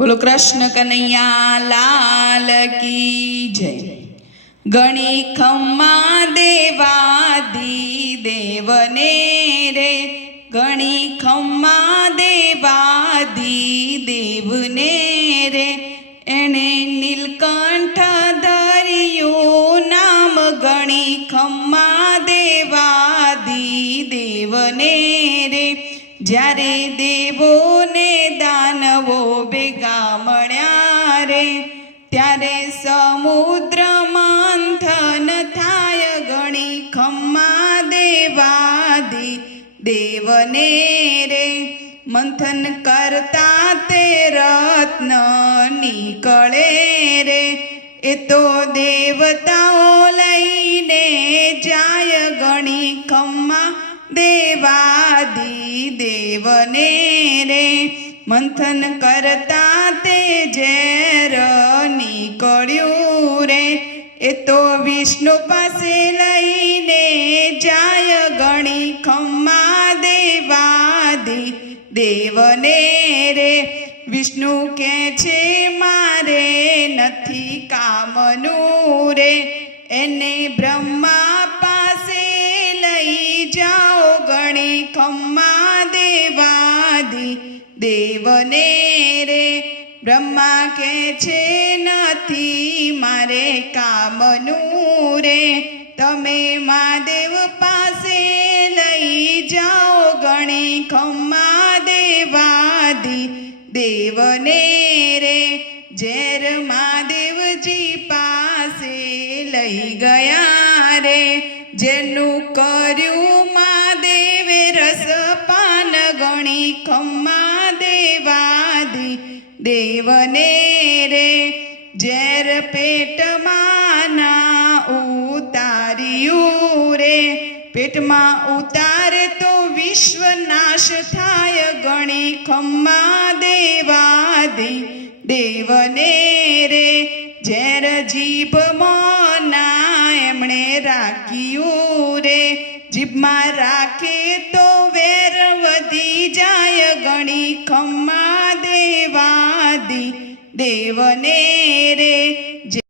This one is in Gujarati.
બોલો કૃષ્ણ કનૈયા લાલ કી જય। ગણી ખમ્મા દેવાદી દેવને રે, ગણી ખમ્મા દેવાદી દેવને રે, એણે નીલકંઠ ધર્યું નામ ગણી ખમ્મા દેવાદી દેવને રે। જ્યારે દેવોને દાનવો ભેગા મળ્યા રે, ત્યારે સમુદ્ર મંથન થાય ગણી ખમ્મા દેવાદી દેવને રે। મંથન કરતા તે રત્ન નીકળે રે, એ તો દેવતાઓ લઈને જાય ગણી ખમ્મા દેવાદી દેવને રે। મંથન કરતા તે ઝેર નીકળ્યું રે, એ તો વિષ્ણુ પાસે લઈને જાય ગણી ખમ્મા દેવાદી દેવને રે। વિષ્ણુ કે છે મારે નથી કામનું રે, એને બ્રહ્મા પાસે લઈ જાઓ ગણી ખમ્મા દેવાદી દેવને રે। બ્રહ્મા કે છે નથી મારે કામનું રે, તમે મહાદેવ પાસે લઈ જાઓ ગણી ખમ્મા દેવાદી દેવને રે। ઝેર મહાદેવજી પાસે લઈ ગયા રે, જેનું કર્યું મહાદેવે રસપાન ગણી ખમ્મા દેવાદી દેવને રે। ઝેર પેટમાં ના ઉતાર્યું રે, પેટમાં ઉતારે તો વિશ્વનાશ થાય ગણી ખમ્મા દેવાદી દેવને રે। ઝેર જીભમાં ના એમણે રાખ્યું રે, જીભમાં રાખે તો વેર વધી જાય ગણી ખમ્મા દેવાદી દેવને